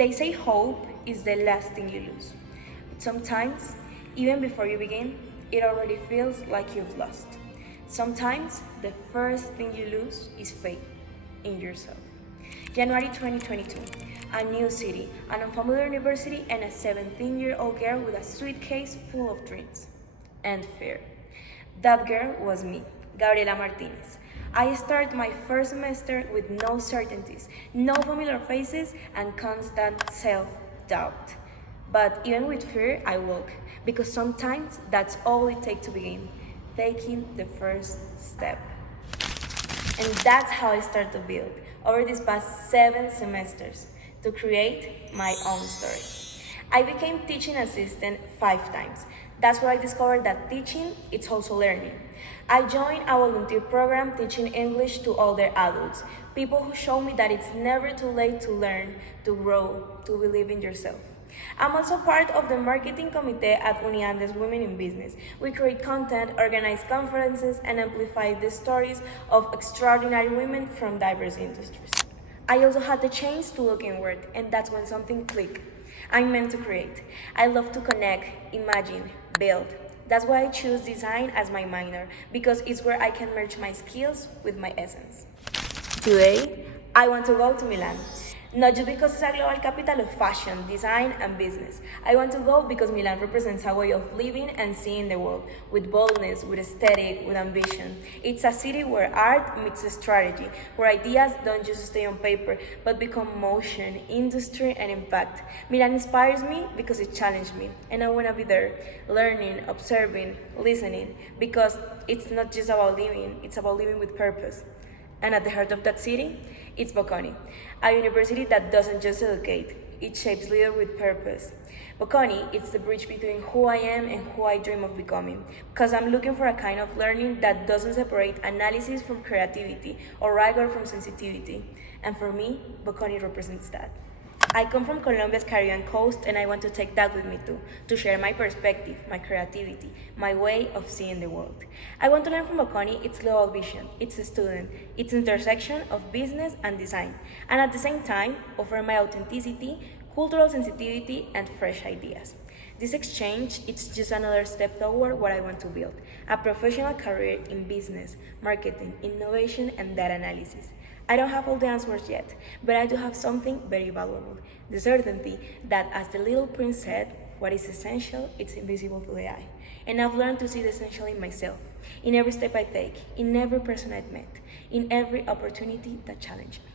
They say hope is the last thing you lose. But sometimes, even before you begin, it already feels like you've lost. Sometimes, the first thing you lose is faith in yourself. January 2022, a new city, an unfamiliar university, and a 17-year-old girl with a suitcase full of dreams and fear. That girl was me, Gabriela Martinez. I started my first semester with no certainties, no familiar faces, and constant self-doubt. But even with fear, I walk, because sometimes that's all it takes to begin, taking the first step. And that's how I started to build over these past 7 semesters to create my own story. I became teaching assistant 5 times. That's where I discovered that teaching is also learning. I joined a volunteer program teaching English to older adults, people who show me that it's never too late to learn, to grow, to believe in yourself. I'm also part of the marketing committee at Uniandes Women in Business. We create content, organize conferences, and amplify the stories of extraordinary women from diverse industries. I also had the chance to look inward, and that's when something clicked. I'm meant to create. I love to connect, imagine, build. That's why I choose design as my minor, because it's where I can merge my skills with my essence. Today, I want to go to Milan. Not just because it's a global capital of fashion, design, and business. I want to go because Milan represents a way of living and seeing the world, with boldness, with aesthetic, with ambition. It's a city where art meets strategy, where ideas don't just stay on paper, but become motion, industry, and impact. Milan inspires me because it challenged me, and I want to be there, learning, observing, listening, because it's not just about living, it's about living with purpose. And at the heart of that city, it's Bocconi, a university that doesn't just educate, it shapes leaders with purpose. Bocconi is the bridge between who I am and who I dream of becoming, because I'm looking for a kind of learning that doesn't separate analysis from creativity or rigor from sensitivity. And for me, Bocconi represents that. I come from Colombia's Caribbean coast, and I want to take that with me too, to share my perspective, my creativity, my way of seeing the world. I want to learn from Bocconi its global vision, its student, its intersection of business and design, and at the same time, offer my authenticity, cultural sensitivity, and fresh ideas. This exchange, it's just another step toward what I want to build, a professional career in business, marketing, innovation, and data analysis. I don't have all the answers yet, but I do have something very valuable, the certainty that, as the little prince said, what is essential, it's invisible to the eye. And I've learned to see the essential in myself, in every step I take, in every person I've met, in every opportunity that challenged me.